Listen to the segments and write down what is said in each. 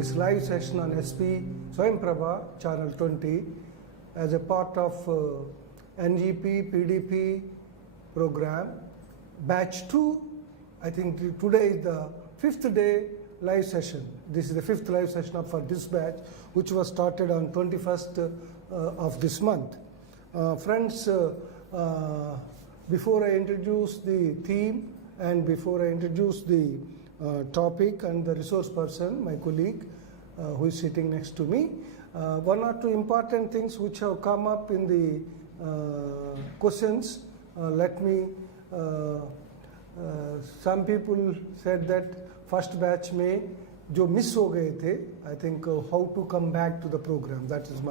this live session on SP Swayamprabha channel 20 as a part of NGP PDP program batch 2. I think today is the 5th day live session. This is the 5th live session for this batch, which was started on 21st of this month. Friends, before I introduce the theme and before I introduce the topic and the resource person, my colleague who is sitting next to me, one or two important things which have come up in the questions. Let me, some people said that first batch में जो miss हो गए थे, I think how to come back to the program. That is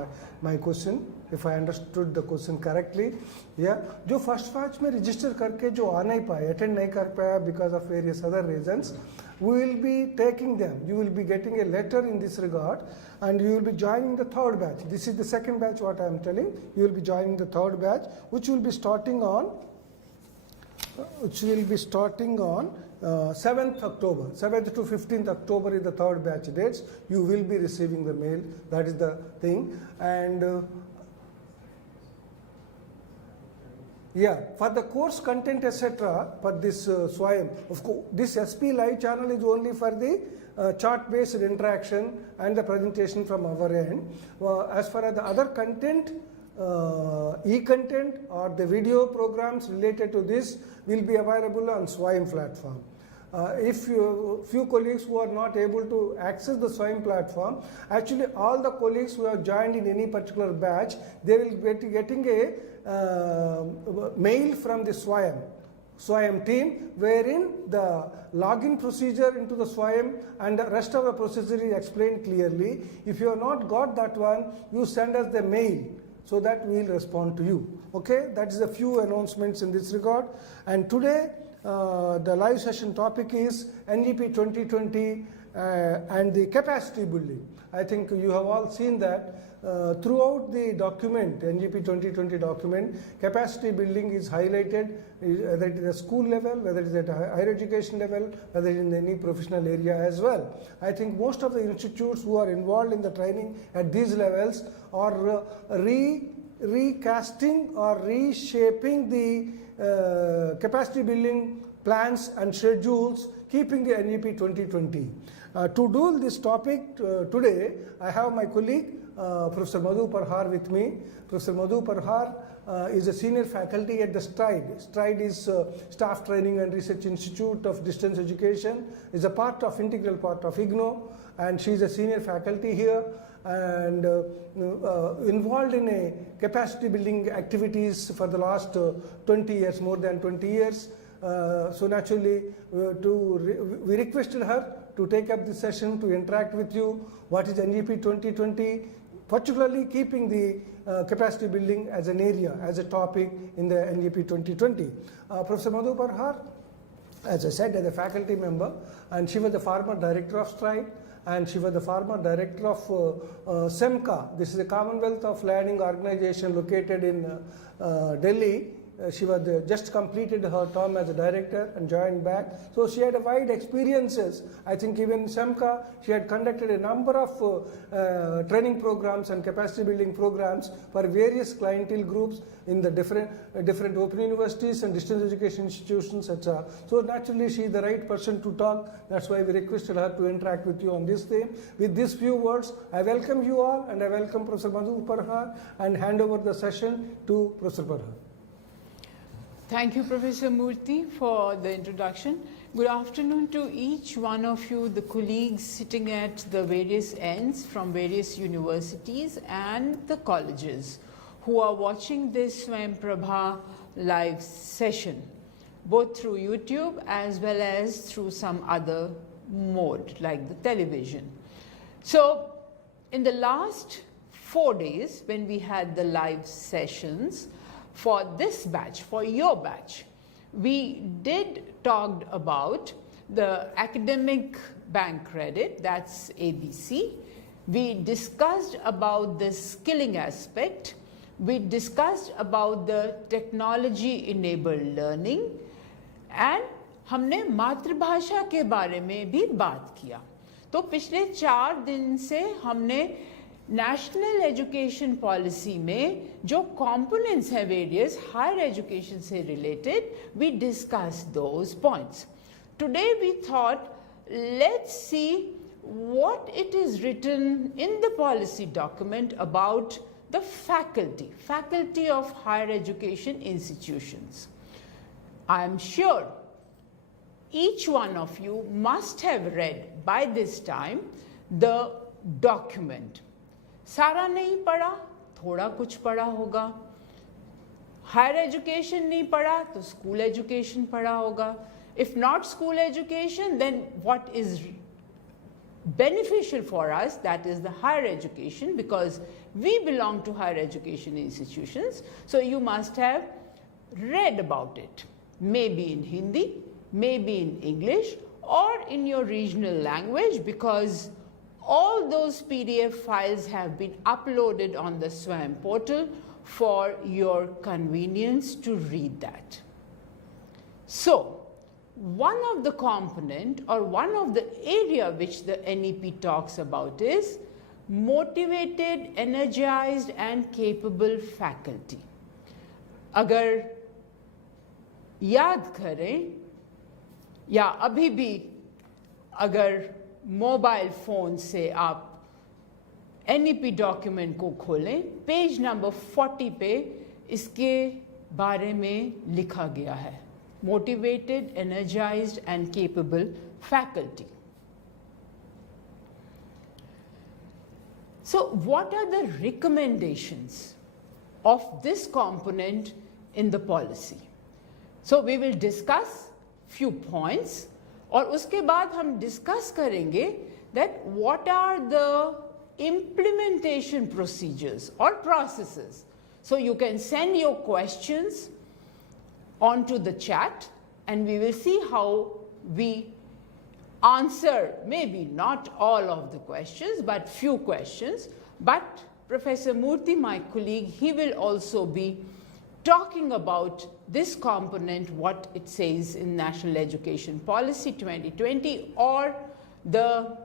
my question, if I understood the question correctly. Yeah, जो first batch में register करके जो आ नहीं पाए, attend नहीं कर पाया because of various other reasons, we will be taking them. You will be getting a letter in this regard, and you will be joining the third batch. This is the second batch. What I am telling, you will be joining the third batch, which will be starting on. 7th October, 7th to 15th October is the third batch dates. You will be receiving the mail. That is the thing. And yeah, for the course content, etc., for this Swayam, of course, this SP live channel is only for the chart-based interaction and the presentation from our end. As far as the other content, e-content or the video programs related to this will be available on Swayam platform. If few colleagues who are not able to access the Swayam platform, actually all the colleagues who have joined in any particular batch, they will be getting a mail from the Swayam team, wherein the login procedure into the Swayam and the rest of the procedure is explained clearly. If you have not got that one, you send us the mail so that we will respond to you. Okay, that is a few announcements in this regard. And today the live session topic is NGP 2020 and the capacity building. I think you have all seen that throughout the document, NGP 2020 document, capacity building is highlighted, whether it is at school level, whether it is at higher education level, whether it is in any professional area as well. I think most of the institutes who are involved in the training at these levels are recasting or reshaping the capacity building plans and schedules, keeping the NGP 2020. To do this topic today, I have my colleague Professor Madhu Parhar with me. Professor Madhu Parhar is a senior faculty at the STRIDE. STRIDE is Staff Training and Research Institute of Distance Education. Is a integral part of IGNOU, and she is a senior faculty here and involved in a capacity building activities for the last 20 years, more than 20 years. So naturally, we requested her to take up this session to interact with you. What is NGP 2020? Particularly keeping the capacity building as an area, as a topic in the NGP 2020. Professor Madhu Parhar, as I said, as a faculty member, and she was the former director of STRIDE, and she was the former director of SEMCA. This is the Commonwealth of Learning Organization located in Delhi. She was just completed her term as a director and joined back. So she had a wide experiences. I think even in SEMCA, she had conducted a number of training programs and capacity building programs for various clientele groups in the different open universities and distance education institutions, etc. So naturally, she is the right person to talk. That's why we requested her to interact with you on this theme. With these few words, I welcome you all, and I welcome Professor Madhu Parhar and hand over the session to Professor Parhar. Thank you, Professor Murthy, for the introduction. Good afternoon to each one of you, the colleagues sitting at the various ends from various universities and the colleges who are watching this Swayamprabha live session, both through YouTube as well as through some other mode like the television. So in the last 4 days, when we had the live sessions, for this batch, for your batch, we did talk about the academic bank credit, that's ABC. We discussed about the skilling aspect. We discussed about the technology enabled learning, and हमने मातृभाषा के बारे में भी बात किया. तो पिछले 4 दिन से हमने नेशनल एजुकेशन पॉलिसी में जो कंपोनेंट्स हैं वेरियस हायर एजुकेशन से related, we discuss those points. Today we thought let's see what it is written in the policy document about the faculty of higher education institutions. I am sure each one of you must have read by this time the document. सारा नहीं पढ़ा, थोड़ा कुछ पढ़ा होगा. Higher education नहीं पढ़ा तो स्कूल एजुकेशन पढ़ा होगा. If not school education, then what is beneficial for us, that is the higher education, because we belong to higher education institutions. So you must have read about it, maybe in Hindi, maybe in English, or in your regional language, because all those PDF files have been uploaded on the SWAYAM portal for your convenience to read that. So one of the component or one of the area which the NEP talks about is motivated, energized and capable faculty. अगर याद करें या अभी भी अगर mobile phone से आप NEP document को खोलें, पेज नंबर 40 पे इसके बारे में लिखा गया है. Motivated, energized and capable faculty. So what are the recommendations of this component in the policy? So we will discuss few points और उसके बाद हम discuss करेंगे that what are the implementation procedures or processes. So you can send your questions onto the chat and we will see how we answer maybe not all of the questions but few questions. But Professor Murthy, my colleague, he will also be talking about this component, what it says in National Education Policy 2020 or the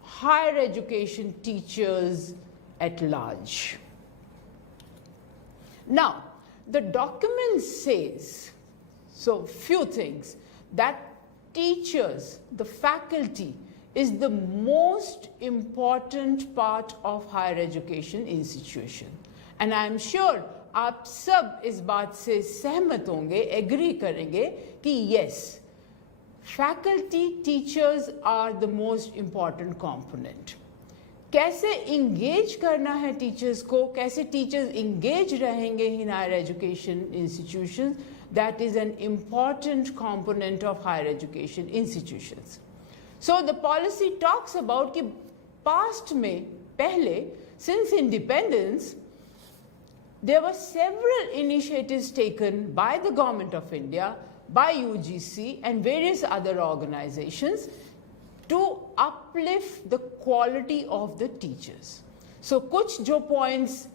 higher education teachers at large. Now, the document says, so few things, that teachers, the faculty, is the most important part of higher education institution. And I am sure आप सब इस बात से सहमत होंगे, agree करेंगे कि yes, faculty teachers are the most important component. कैसे इंगेज करना है टीचर्स को, कैसे टीचर्स इंगेज रहेंगे in higher education institutions, that is an important component of higher education institutions. So the policy talks about कि past में पहले since independence there were several initiatives taken by the Government of India, by UGC and various other organizations to uplift the quality of the teachers. So कुछ जो points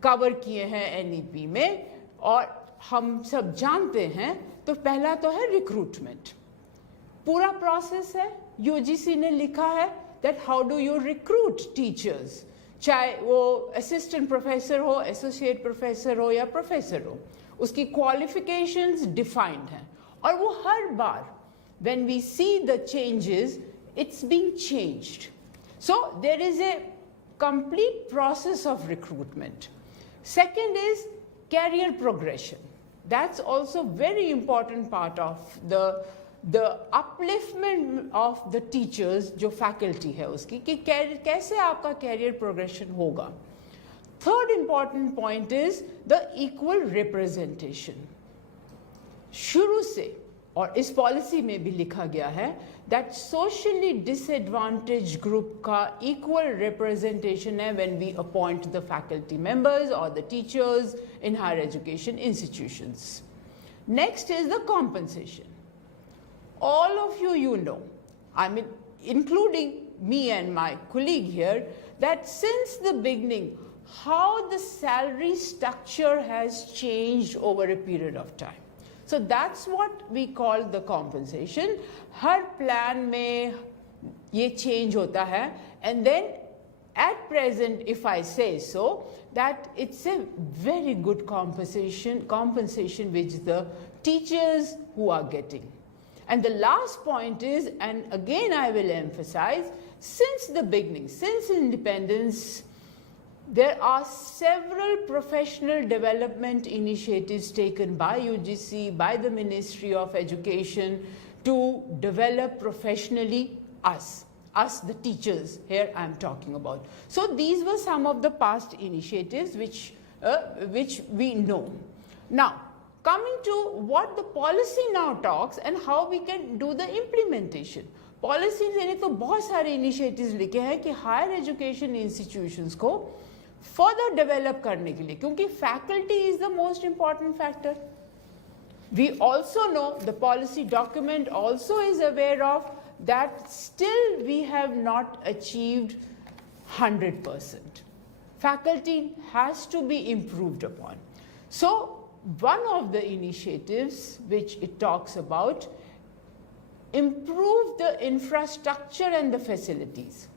cover किए हैं NEP में और हम सब जानते हैं, तो पहला तो है recruitment. पूरा process है, UGC ने लिखा है that how do you recruit teachers, चाहे वो assistant professor हो, associate professor हो या professor हो, उसकी qualifications defined हैं और वो हर बार when we see the changes, it's being changed. So there is a complete process of recruitment. Second is career progression. That's also very important part of the upliftment of the teachers, जो faculty है उसकी, कि कैसे आपका career progression होगा. Third important point is the equal representation. शुरू से और इस पॉलिसी में भी लिखा गया है that socially disadvantaged group का equal representation है when we appoint the faculty members or the teachers in higher education institutions. Next is the compensation. All of you know, I mean including me and my colleague here, that since the beginning how the salary structure has changed over a period of time. So that's what we call the compensation. Her plan में ये change होता है. And then at present, if I say so, that it's a very good compensation which the teachers who are getting. And the last point is, and again I will emphasize, since the beginning, since independence, there are several professional development initiatives taken by UGC, by the Ministry of Education to develop professionally us the teachers, here I am talking about. So these were some of the past initiatives which we know. Now, coming to what the policy now talks and how we can do the implementation. Policies ने तो बहुत सारे initiatives लिखे हैं कि higher education institutions को further develop करने के लिए, क्योंकि faculty is the most important factor. We also know, the policy document also is aware of, that still we have not achieved 100%. Faculty has to be improved upon. So one of the initiatives which it talks about, improve the infrastructure and the facilities.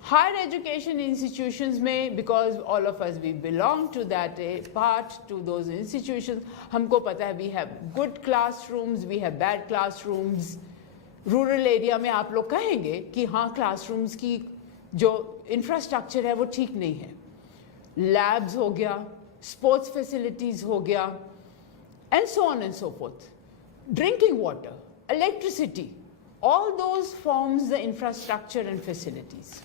Higher education institutions may, because all of us we belong to that part, to those institutions, हमको पता है, we have good classrooms, we have bad classrooms. Rural area में आप लोग कहेंगे कि हाँ classrooms की जो इंफ्रास्ट्रक्चर है वो ठीक नहीं है. लैब्स हो गया, स्पोर्ट्स फैसिलिटीज हो गया, and so on and so fourth. Drinking water, electricity, all those forms the infrastructure and facilities.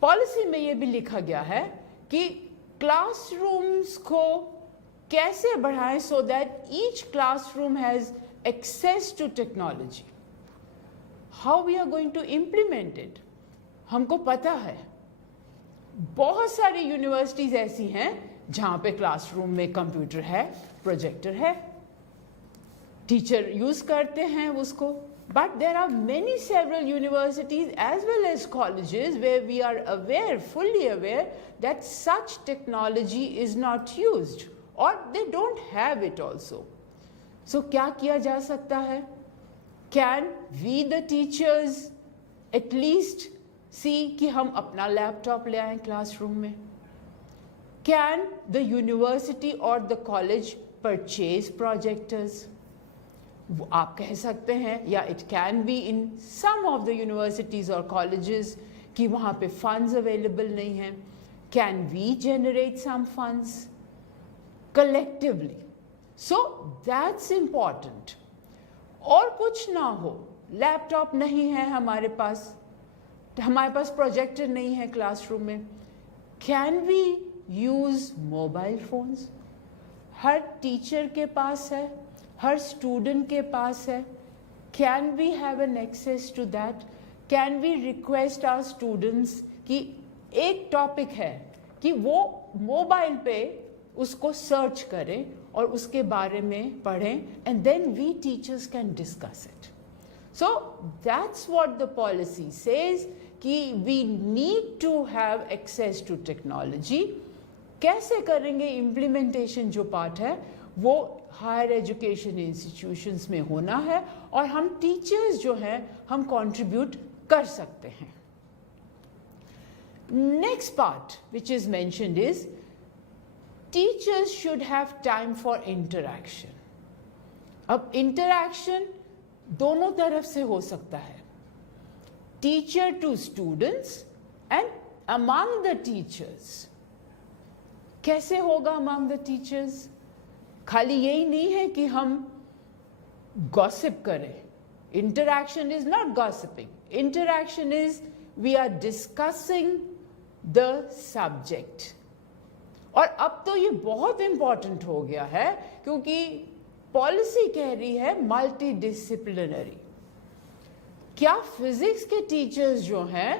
Policy में ये भी लिखा गया है कि क्लासरूम्स को कैसे बढ़ाएं so that each classroom has access to technology. How we are going to implement it? हमको पता है बहुत सारी यूनिवर्सिटीज ऐसी हैं जहां पे क्लासरूम में कंप्यूटर है, प्रोजेक्टर है, टीचर यूज करते हैं उसको. But there are many several universities as well as colleges where we are aware, fully aware, that such technology is not used or they don't have it also. So क्या किया जा सकता है? Can we the teachers at least see कि हम अपना laptop ले आएं क्लासरूम में? Can the university or the college purchase projectors? आप कह सकते हैं, या it can be in some of the universities or colleges कि वहाँ पे funds available नहीं हैं. Can we generate some funds collectively? So that's important. और कुछ ना हो, लैपटॉप नहीं है हमारे पास प्रोजेक्टर नहीं है क्लासरूम में. Can we use mobile phones? Her teacher के पास है, हर स्टूडेंट के पास है. Can we have an access to that? Can we request our students कि एक टॉपिक है कि वो मोबाइल पे उसको सर्च करें और उसके बारे में पढ़ें, and then we teachers can discuss it. So that's what the policy says कि we need to have access to technology. कैसे करेंगे implementation जो पार्ट है वो हायर एजुकेशन इंस्टीट्यूशंस में होना है और हम टीचर्स जो हैं हम कंट्रीब्यूट कर सकते हैं. Next part which is mentioned is teachers should have time for interaction. अब इंटरैक्शन दोनों तरफ से हो सकता है, teacher to students and among the teachers. कैसे होगा अमंग द टीचर्स? खाली यही नहीं है कि हम गॉसिप करें. Interaction is not gossiping. Interaction is we are discussing the subject. और अब तो ये बहुत इंपॉर्टेंट हो गया है क्योंकि पॉलिसी कह रही है मल्टी डिसिप्लिनरी. क्या फिजिक्स के टीचर्स जो हैं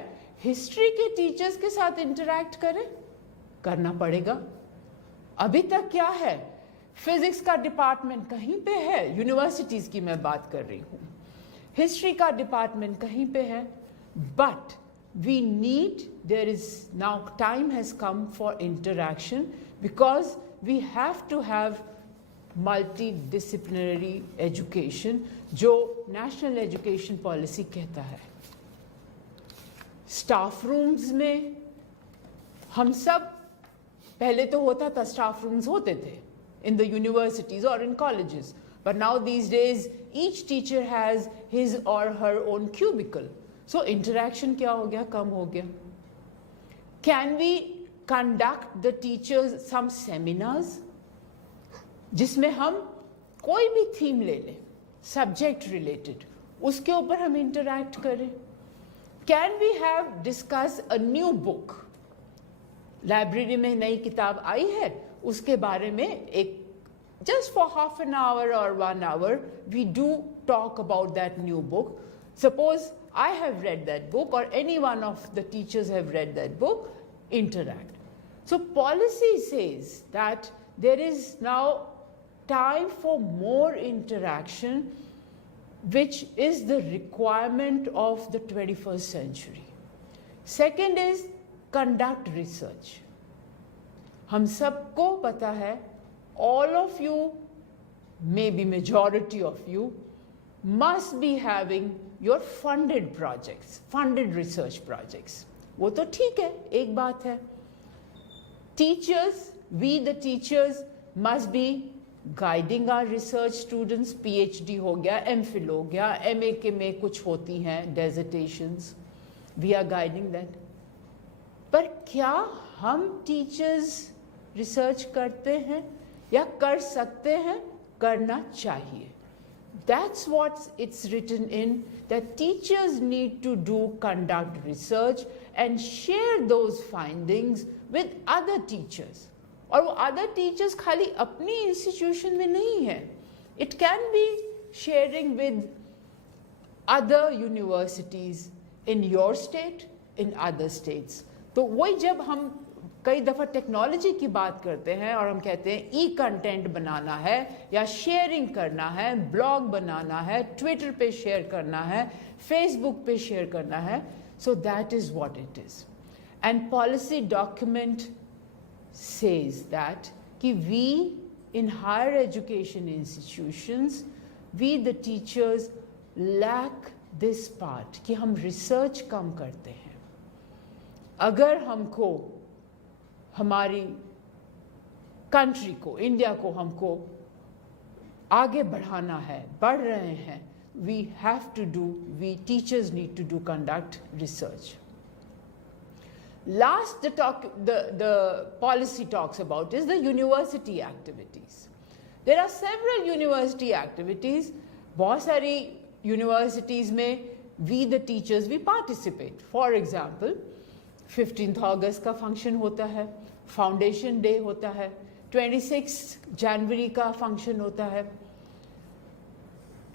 हिस्ट्री के टीचर्स के साथ इंटरैक्ट करें? करना पड़ेगा. अभी तक क्या है, फिजिक्स का डिपार्टमेंट कहीं पे है, यूनिवर्सिटीज की मैं बात कर रही हूं, हिस्ट्री का डिपार्टमेंट कहीं पे है, but we need, there is now time has come for interaction because we have to have multidisciplinary education जो नेशनल एजुकेशन पॉलिसी कहता है। स्टाफ रूम्स में हम सब, पहले तो होता था स्टाफ रूम्स होते थे in the universities or in colleges, but now these days each teacher has his or her own cubicle, so interaction क्या हो गया, कम हो गया। Can we conduct the teachers some seminars जिसमें हम कोई भी थीम ले लें सब्जेक्ट रिलेटेड, उसके ऊपर हम इंटरैक्ट करें? Can we have discuss a new book, library में नई किताब आई है उसके बारे में एक just for half an hour or 1 hour we do talk about that new book. Suppose I have read that book or any one of the teachers have read that book, interact. So policy says that there is now time for more interaction, which is the requirement of the 21st century. Second is conduct research. हम सबको पता है, all of you, maybe majority of you, must be having your funded projects, funded research projects. वो तो ठीक है, एक बात है। Teachers, we the teachers must be guiding our research students, PhD हो गया, MPhil हो गया, MA के में कुछ होती हैं dissertations, we are guiding that. पर क्या हम teachers research करते हैं या कर सकते हैं, करना चाहिए? That's what it's written in, that teachers need to conduct research and share those findings with other teachers. और वो other teachers खाली अपनी institution में नहीं है, it can be sharing with other universities in your state, in other states. तो वही जब हम कई दफ़ा टेक्नोलॉजी की बात करते हैं और हम कहते हैं ई कंटेंट बनाना है या शेयरिंग करना है, ब्लॉग बनाना है, ट्विटर पे शेयर करना है, फेसबुक पे शेयर करना है, so that is what it is. And policy document says that कि we in higher education institutions, we the teachers lack this part कि हम research कम करते हैं। अगर हमको हमारी कंट्री को, इंडिया को हमको आगे बढ़ाना है, बढ़ रहे हैं, we have to do, we teachers need to conduct research. Last the policy talks about is the university activities. There are several university activities. बहुत सारी universities में we the teachers we participate. For example, 15th August का function होता है, foundation day होता है, 26 जनवरी का function होता है.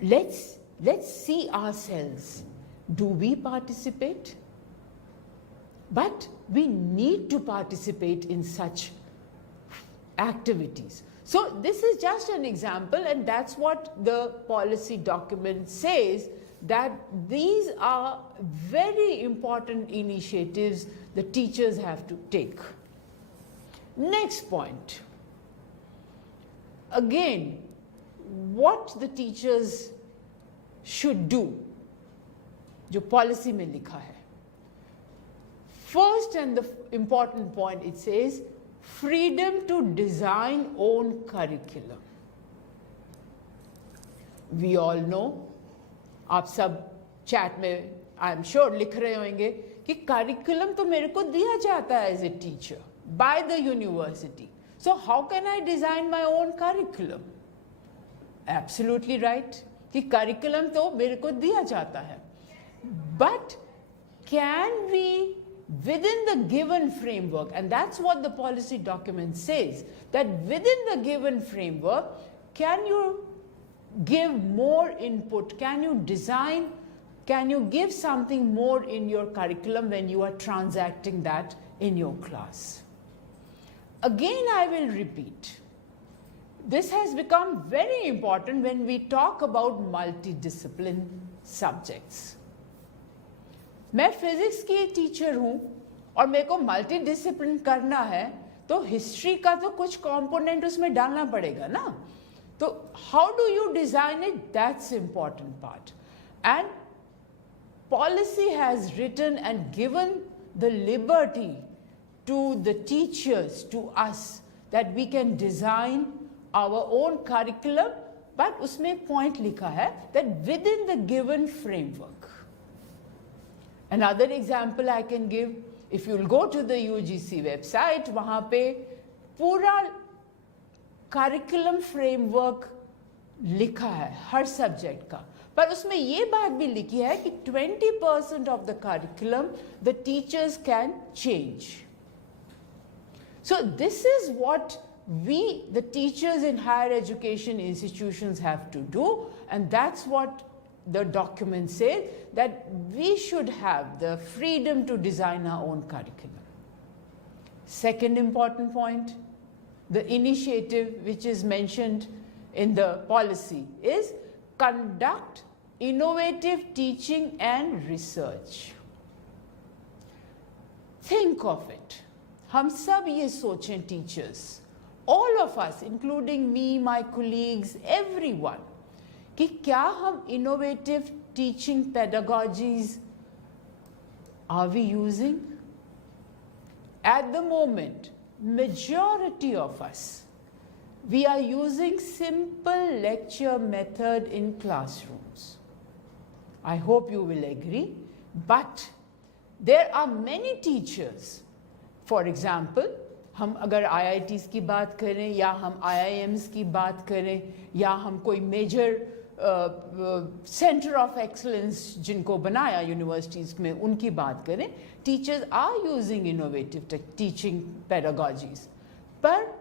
Let's see ourselves. Do we participate? But we need to participate in such activities. So this is just an example, and that's what the policy document says, that these are very important initiatives the teachers have to take. Next point. Again, what the teachers should do, जो policy में लिखा है. First and the important point, it says freedom to design own curriculum. We all know, आप सब chat में I am sure लिख रहे होंगे कि curriculum तो मेरे को दिया जाता है as a teacher by the university. So how can I design my own curriculum? Absolutely right. कि curriculum तो मेरे को दिया जाता है. But can we, within the given framework, and that's what the policy document says, that within the given framework, can you give more input? Can you design? Can you give something more in your curriculum when you are transacting that in your class? Again, I will repeat. This has become very important when we talk about multidiscipline subjects. मैं physics की teacher हूँ और मेरे को multi discipline करना है, तो history का तो कुछ कंपोनेंट उसमें डालना पड़ेगा ना. So how do you design it? That's the important part. And policy has written and given the liberty to the teachers, to us, that we can design our own curriculum, but उसमें एक point लिखा है that within the given framework. Another example I can give, if you'll go to the UGC website, वहाँ पे पूरा curriculum framework लिखा है हर subject का, पर उसमें ये बात भी लिखी है कि 20% of the curriculum the teachers can change. So this is what we, the teachers in higher education institutions, have to do, and that's what the document says, that we should have the freedom to design our own curriculum. Second important point, the initiative which is mentioned in the policy is conduct innovative teaching and research. Think of it. हम सब ये सोचें, teachers, all of us, including me, my colleagues, everyone, कि क्या हम innovative teaching pedagogies are we using? At the moment, majority of us, we are using simple lecture method in classrooms. I hope you will agree, but there are many teachers. For example, हम अगर IITs की बात करें या हम IIMs की बात करें या हम कोई major center of excellence जिनको बनाया universities में उनकी बात करें, teachers are using innovative teaching pedagogies. But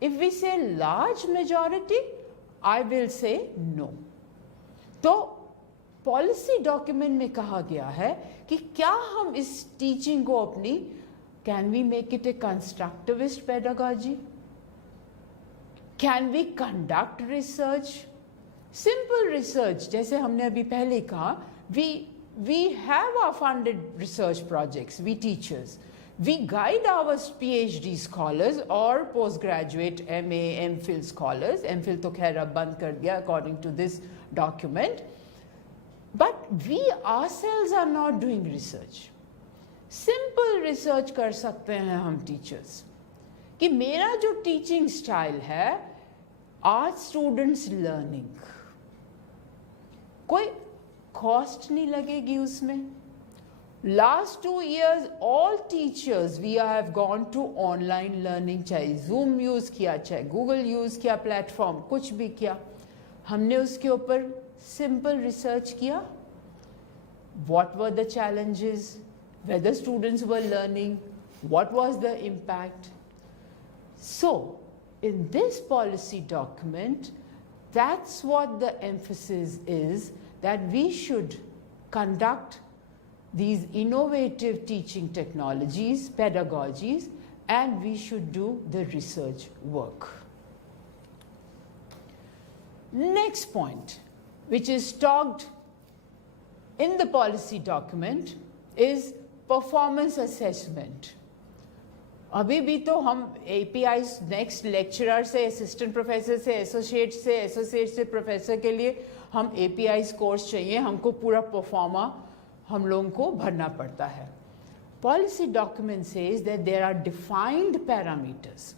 if we say large majority, I will say no. तो policy document में कहा गया है कि क्या हम इस teaching को अपनी, can we make it a constructivist pedagogy? Can we conduct research? Simple research, जैसे हमने अभी पहले कहा, we have our funded research projects, we teachers. We guide our PhD scholars or postgraduate MA, MPhil scholars. MPhil तो खैर अब बंद कर दिया according to this document. But we ourselves are not doing research. Simple research कर सकते हैं हम teachers. कि मेरा जो teaching style है, art students learning. कोई cost नहीं लगेगी उसमें. Last 2 years, all teachers, we have gone to online learning, चाहे Zoom use किया, चाहे Google use किया, platform, कुछ भी किया. हमने उसके ऊपर simple research किया. What were the challenges? Whether students were learning? What was the impact? So, in this policy document, that's what the emphasis is, that we should conduct these innovative teaching technologies, pedagogies, and we should do the research work. Next point, which is talked in the policy document, is performance assessment. अभी भी तो हम APIs next lecturer से, assistant professor से, associate से professor के लिए हम APIs course चाहिए, हमको पूरा performer हम लोगों को भरना पड़ता है. Policy document says that there are defined parameters.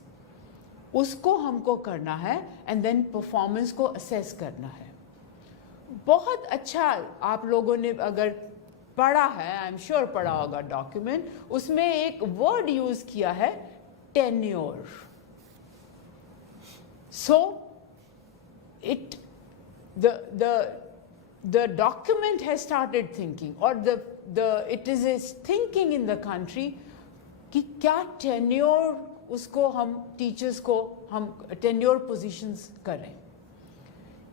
उसको हमको करना है and then performance को assess करना है. बहुत अच्छा आप लोगों ने अगर पढ़ा है, आई एम श्योर पढ़ा होगा डॉक्यूमेंट, उसमें एक वर्ड यूज किया है, tenure. So it the document has started thinking, or it is thinking in the country कि क्या tenure उसको हम teachers को हम tenure positions करें.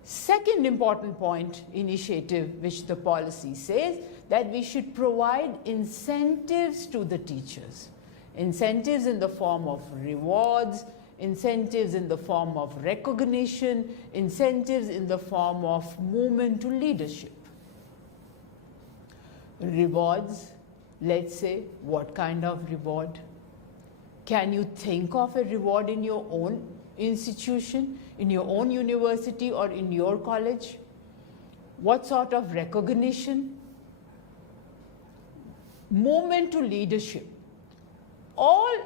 Second important point, initiative which the policy says, that we should provide incentives to the teachers. Incentives in the form of rewards, incentives in the form of recognition, incentives in the form of movement to leadership. Rewards, let's say, what kind of reward? Can you think of a reward in your own institution, in your own university or in your college? What sort of recognition? Movement to leadership. All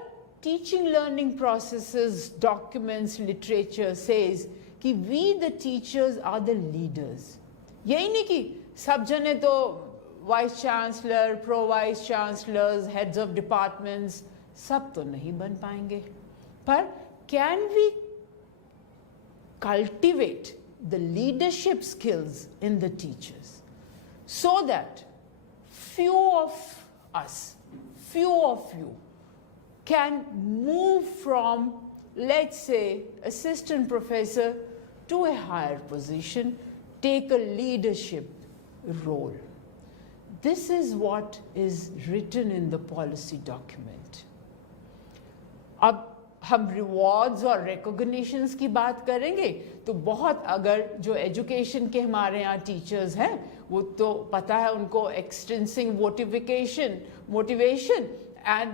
teaching learning processes, documents, literature says कि we the teachers are the leaders. यही नहीं कि सब जने तो vice chancellor, pro vice chancellors, heads of departments सब तो नहीं बन पाएंगे, पर can we cultivate the leadership skills in the teachers so that few of us, few of you can move from, let's say, assistant professor to a higher position, take a leadership role. This is what is written in the policy document. अब हम rewards और recognitions की बात करेंगे तो बहुत, अगर जो एजुकेशन के हमारे यहाँ टीचर्स हैं वो तो पता है उनको extrinsic motivation and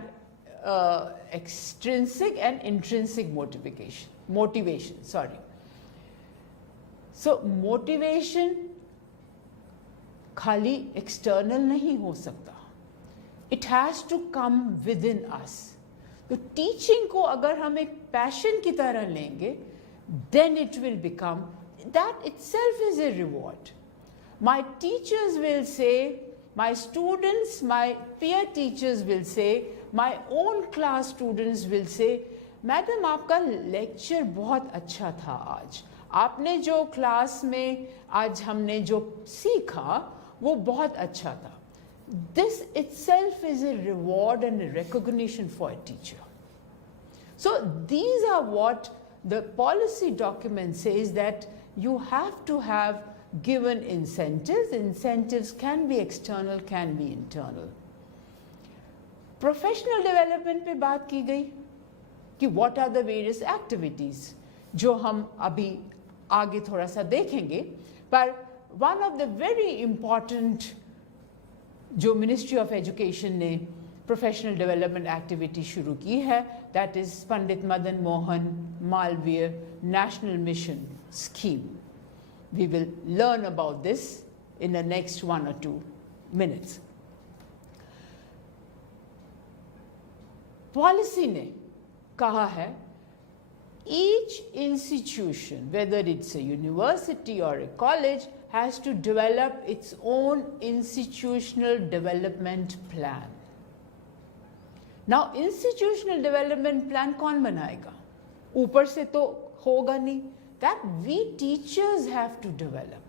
extrinsic and intrinsic motivation so motivation खाली एक्सटर्नल नहीं हो सकता, it has to come within us. तो टीचिंग को अगर हम एक पैशन की तरह लेंगे, then it will become, that itself is a reward. My teachers will say, my students, my peer teachers will say, my own class students will say, madam आपका lecture बहुत अच्छा था आज, आपने जो क्लास में आज हमने जो सीखा वो बहुत अच्छा था. This itself is a reward and a recognition for a teacher. So these are what the policy document says, that you have to have given incentives. Incentives can be external, can be internal. Professional development पे बात की गई कि what are the various activities जो हम अभी आगे थोड़ा सा देखेंगे, पर one of the very important जो मिनिस्ट्री ऑफ एजुकेशन ने प्रोफेशनल डेवलपमेंट एक्टिविटी शुरू की है, that is Pandit Madan Mohan Malviya national mission scheme. We will learn about this in the next 1 or 2 minutes. Policy ने कहा है each institution, whether it's a university or a college, has to develop its own institutional development plan. Now, institutional development plan कौन बनाएगा? ऊपर से तो होगा नहीं. That we teachers have to develop.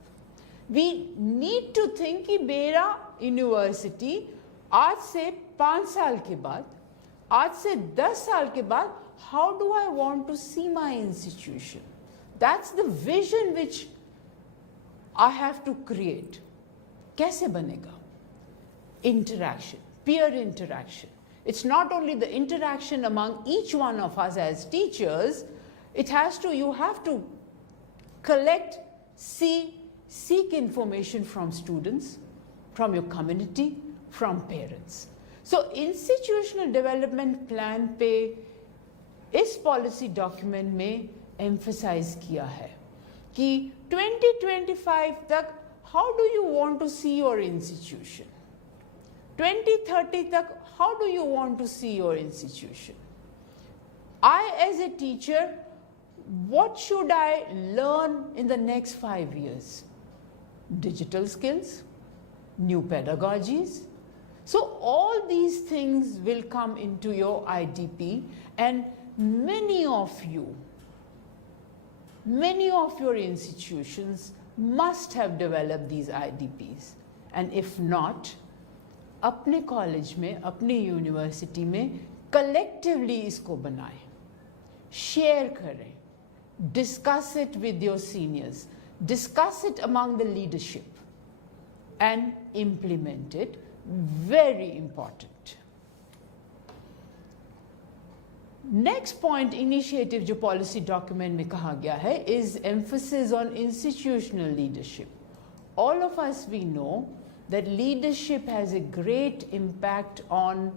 We need to think कि मेरा university आज से 5 साल के बाद, आज से 10 साल के बाद, how do I want to see my institution? That's the vision which I have to create. कैसे बनेगा? Interaction, peer interaction. It's not only the interaction among each one of us as teachers, it has to, you have to collect, seek information from students, from your community, from parents. So institutional development plan पे इस policy document में emphasise किया है कि 2025 तक how do you want to see your institution, 2030 तक how do you want to see your institution. I as a teacher, what should I learn in the next 5 years? Digital skills, new pedagogies. So all these things will come into your IDP, and many of your institutions must have developed these IDPs, and if not, अपने college में, अपनी university में collectively इसको बनाएं, share करें, discuss it with your seniors, discuss it among the leadership, and implement it. Very important. Next point, initiative जो policy document में कहा गया है, is emphasis on institutional leadership. All of us, we know that leadership has a great impact on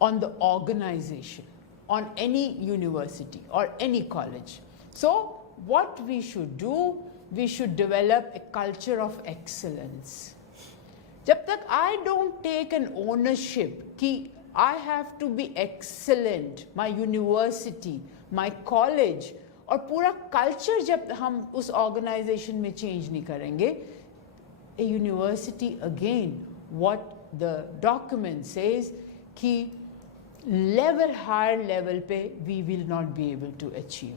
the organization, on any university or any college. So what we should do, we should develop a culture of excellence. जब तक I don't take an ownership कि I have to be excellent, my university, my college, और पूरा culture जब हम उस organization में change नहीं करेंगे, a university again, what the document says कि higher level पे we will not be able to achieve.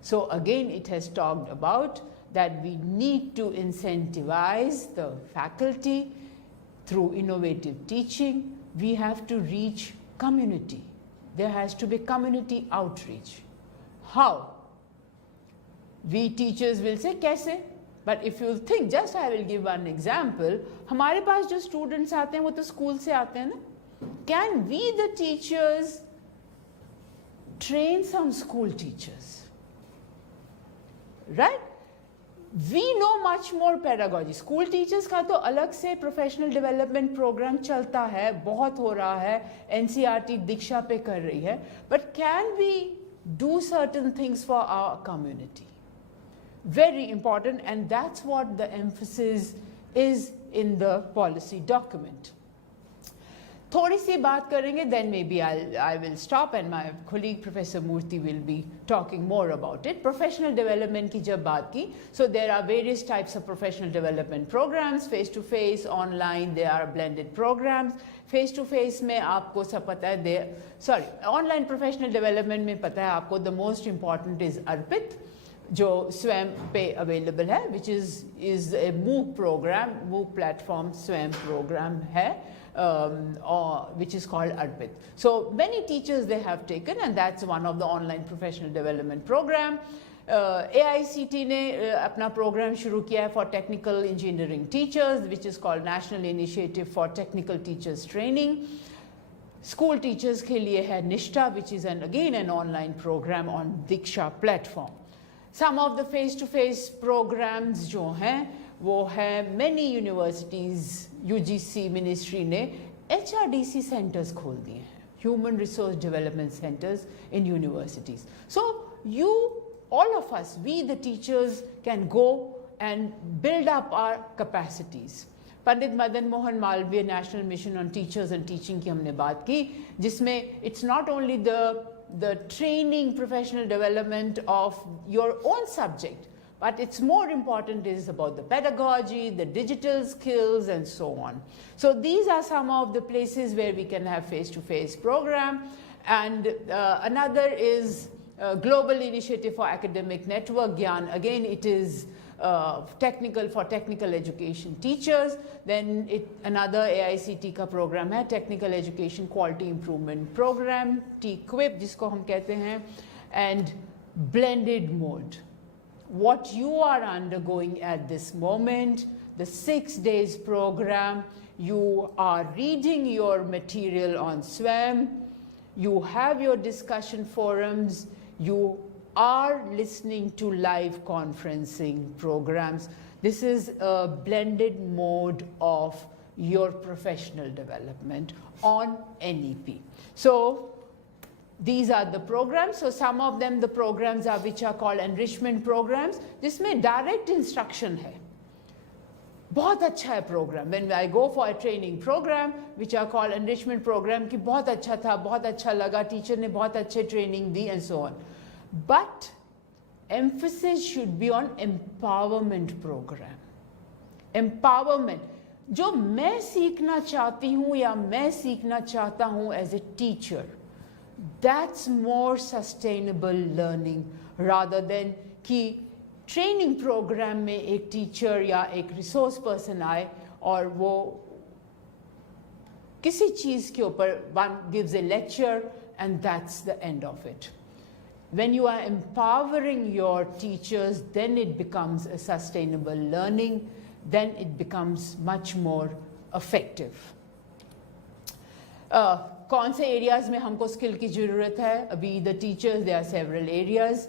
So again it has talked about that we need to incentivize the faculty through innovative teaching. We have to reach community. There has to be community outreach. How? We teachers will say, कैसे? But if you think, just I will give one example, हमारे पास जो students आते हैं वो तो school से आते हैं ना? Can we the teachers train some school teachers? Right? We know much more pedagogy. School teachers का तो अलग से professional development program चलता है, बहुत हो रहा है, NCERT दीक्षा पे कर रही है. But can we do certain things for our community? Very important, and that's what the emphasis is in the policy document. थोड़ी सी बात करेंगे, then maybe I will stop and my colleague Professor Murthy will be talking more about it. Professional development की जब बात की, so there are various types of professional development programs, face-to-face, online, there are blended programs. Face-to-face में आपको सब पता है, online professional development में पता है आपको the most important is अर्पित, जो स्वयं पे available है, which is a MOOC program, MOOC platform स्वयं program है, which is called Arpit. So many teachers they have taken, and that's one of the online professional development program. AICT ने अपना program शुरू किया है for technical engineering teachers, which is called National Initiative for Technical Teachers Training. School teachers के लिए है निष्ठा, which is again an online program on Diksha platform. Some of the face-to-face programs जो हैं वो है many universities, UGC ministry ने HRDC centers खोल दिए हैं, Human Resource Development Centers in universities. So all of us, we the teachers can go and build up our capacities. Pandit Madan Mohan Malviya National Mission on Teachers and Teaching की हमने बात की, जिसमें it's not only the training, professional development of your own subject, but it's more important is about the pedagogy, the digital skills, and so on. So these are some of the places where we can have face-to-face program. And another is Global Initiative for Academic Network, GYAN. Again, it is technical for technical education teachers. Then another AICT का program है Technical Education Quality Improvement Program, TQIP जिसको हम कहते हैं, and blended mode. What you are undergoing at this moment, the 6 days program, you are reading your material on SWAM, you have your discussion forums, you are listening to live conferencing programs. This is a blended mode of your professional development on NEP. So these are the programs. So some of them, the programs are which are called enrichment programs. जिसमें direct instruction है. बहुत अच्छा है program. When I go for a training program, which are called enrichment program, कि बहुत अच्छा था, बहुत अच्छा लगा, teacher ने बहुत अच्छे training the, and so on. But emphasis should be on empowerment program. Empowerment. जो मैं सीखना चाहती हूँ या मैं सीखना चाहता हूँ as a teacher, that's more sustainable learning rather than कि training program में एक teacher या एक resource person आए और वो किसी चीज़ के ऊपर one gives a lecture and that's the end of it. When you are empowering your teachers, then it becomes a sustainable learning, then it becomes much more effective. कौन से areas में हमको skill की ज़रूरत है? अभी the teachers, there are several areas.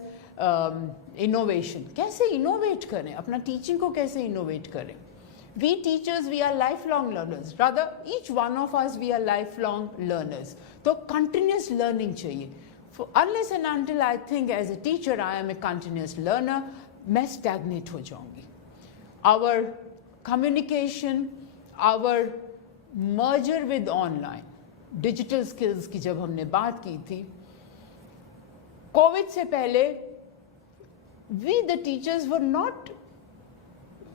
Innovation. कैसे innovate करें? अपना teaching को कैसे innovate करें? We teachers, we are lifelong learners. Rather, each one of us, we are lifelong learners. तो continuous learning चाहिए. unless and until I think as a teacher I am a continuous learner, मैं stagnate हो जाऊंगी. Our communication, our merger with online, digital skills की जब हमने बात की थी, COVID से पहले we the teachers were not,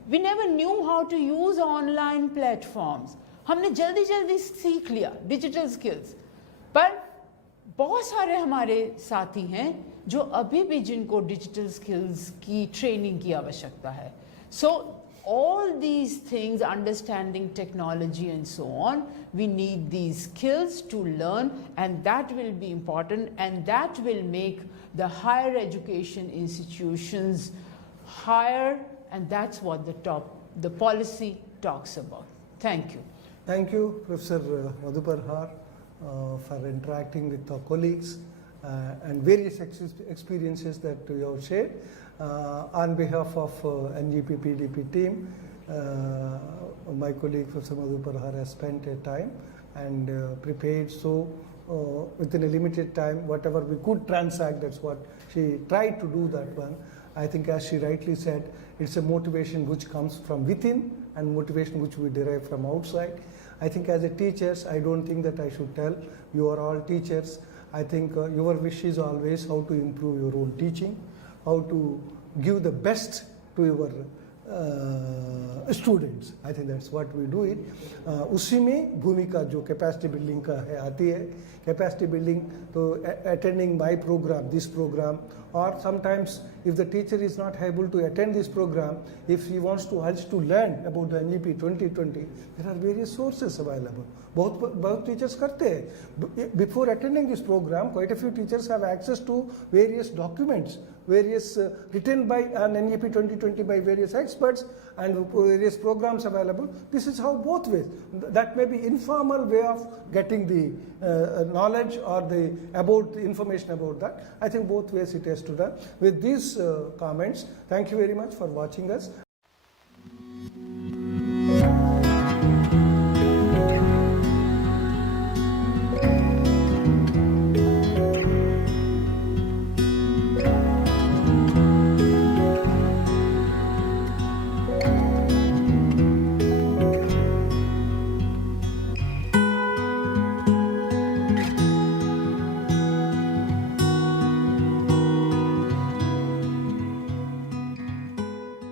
we never knew how to use online platforms. हमने जल्दी जल्दी सीख लिया digital skills, पर बहुत सारे हमारे साथी हैं जो अभी भी जिनको डिजिटल स्किल्स की ट्रेनिंग की आवश्यकता है. सो all these things, understanding technology and so on, we need these skills to learn, and that will be important, and that will make the higher education institutions higher, and that's what the policy talks about. Thank you. Thank you, Professor Madhu Parhar, for interacting with our colleagues and various experiences that you have shared. On behalf of NEP PDP team, my colleague Professor Madhu Parhar has spent a time and prepared, so within a limited time, whatever we could transact, that's what she tried to do that one. I think as she rightly said, it's a motivation which comes from within and motivation which we derive from outside. I think as a teachers, I don't think that I should tell, you are all teachers. I think your wish is always how to improve your own teaching, how to give the best to your students. I think that's what we do it. उसी में भूमिका जो capacity building का है आती है. Capacity building तो attending my program, this program, or sometimes if the teacher is not able to attend this program, if he wants to learn about the NEP 2020, there are various sources available. बहुत teachers करते हैं. Before attending this program, quite a few teachers have access to various documents, various written by an NEP 2020 by various experts, and various programs available. This is how both ways. That may be informal way of getting the knowledge or the information about that. I think both ways it has to done. With these comments, thank you very much for watching us.